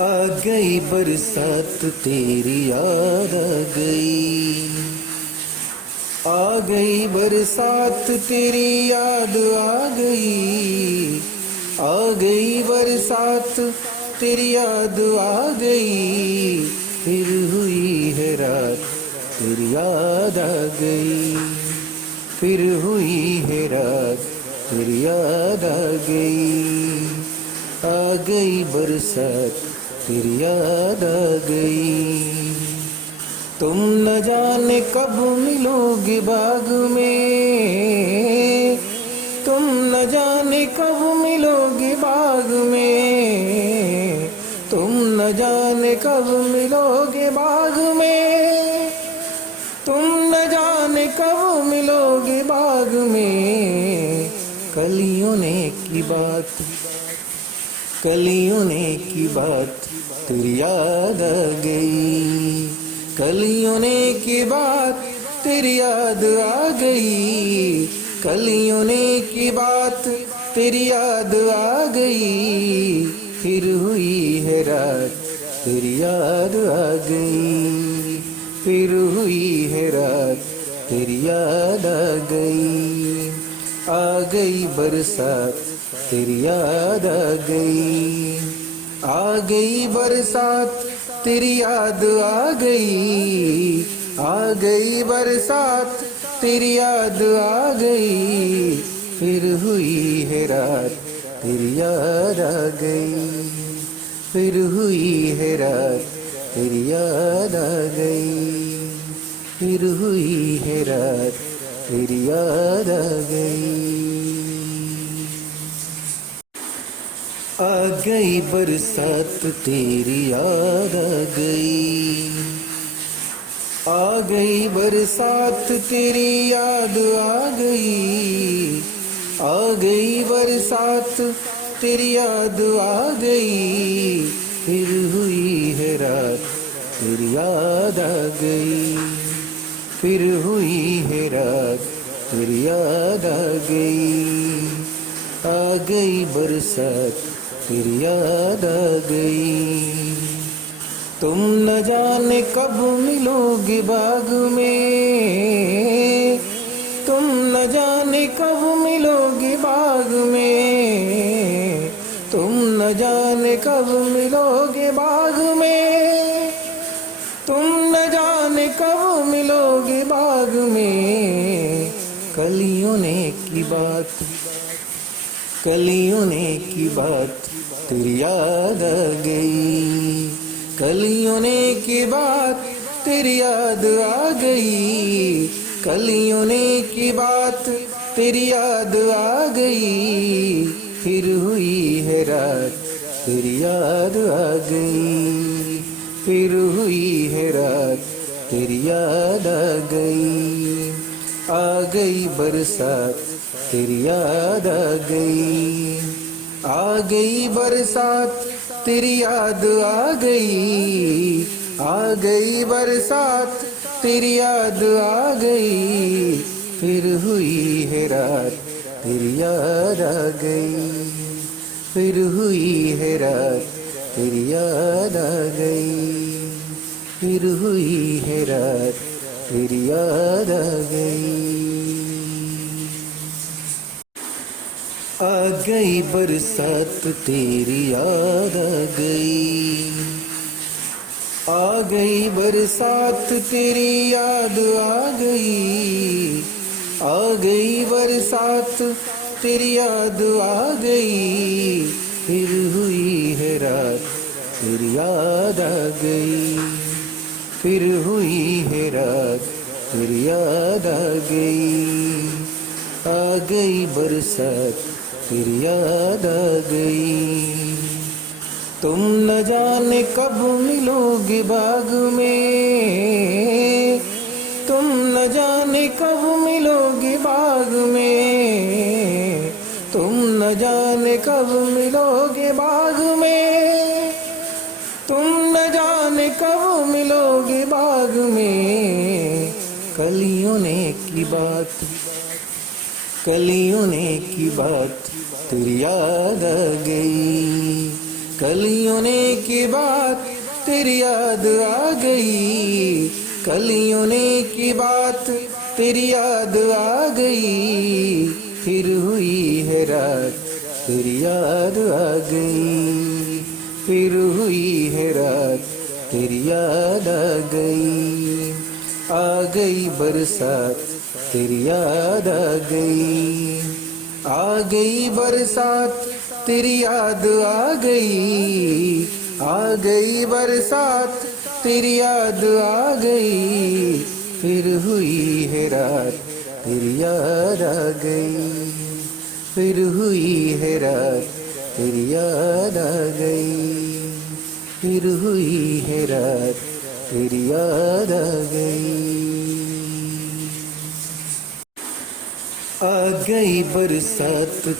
आ गई बरसात तेरी याद आ गई, आ गई बरसात तेरी याद आ गई, आ गई बरसात तेरी याद आ गई, फिर हुई है रात तेरी याद आ गई, फिर हुई है रात तेरी याद आ गई बरसात तेरी याद आ गई। तुम न जाने कब मिलोगे बाग में, तुम न जाने कब मिलोगे बाग में, तुम न जाने कब मिलोगे बाग में, तुम न जाने कब मिलोगे बाग में। कलियों ने की बात, कलियों ने की बात तेरी याद आ गई, कलियों ने की बात तेरी याद आ गई, कलियों ने की बात तेरी याद आ गई, फिर हुई है रात तेरी याद आ गई, फिर हुई है रात तेरी याद आ गई बरसात तेरी याद आ गई बरसात तेरी याद आ गई बरसात तेरी याद आ गई, फिर हुई है रात तेरी याद आ गई, फिर हुई है रात तेरी याद आ गई, फिर हुई है रात तेरी याद आ गई बरसात तेरी याद आ गई बरसात तेरी याद आ गई बरसात तेरी याद आ गई, फिर हुई है रात तेरी याद आ गई, फिर हुई है रात तेरी याद आ गई बरसात तेरी याद आ गई। तुम न जाने कब मिलोगे बाग में, तुम न जाने कब मिलोगे बाग में, तुम न जाने कब मिलोगे बाग में, तुम न जाने कब मिलोगे बाग में। कलियों ने की बात, कलियों ने की बात तेरी याद आ गई, कलियों ने की बात तेरी याद आ गई, कलियों ने की बात तेरी याद आ गई, फिर हुई है रात तेरी याद आ गई, फिर हुई है रात तेरी याद आ गई बरसात तेरी याद आ गई बरसात तेरी याद आ गई बरसात तेरी याद आ गई, फिर हुई है रात तेरी याद आ गई, फिर हुई है रात तेरी याद आ गई, फिर हुई है रात तेरी याद आ गई बरसात तेरी याद आ गई बरसात तेरी याद आ गई बरसात तेरी याद आ गई, फिर हुई है रात तेरी याद आ गई, फिर हुई है रात तेरी याद आ गई बरसात तेरी याद आ गई। तुम न जाने कब मिलोगे बाग में, तुम न जाने कब मिलोगे बाग में, तुम न जाने कब मिलोगे बाग में, तुम न जाने कब मिलोगे बाग में। कलियों ने की बात, कलियों ने की बात तेरी याद आ गई, कलियों ने की बात तेरी याद आ गई, कलियों ने की बात तेरी याद आ गई, फिर हुई है रात तेरी याद आ गई, फिर हुई है रात तेरी याद आ गई बरसात तेरी याद आ गई बरसात तेरी याद आ गई बरसात तेरी याद आ गई, फिर हुई है रात तेरी याद आ गई, फिर हुई है रात तेरी याद आ गई, फिर हुई है रात तेरी याद आ गई बरसात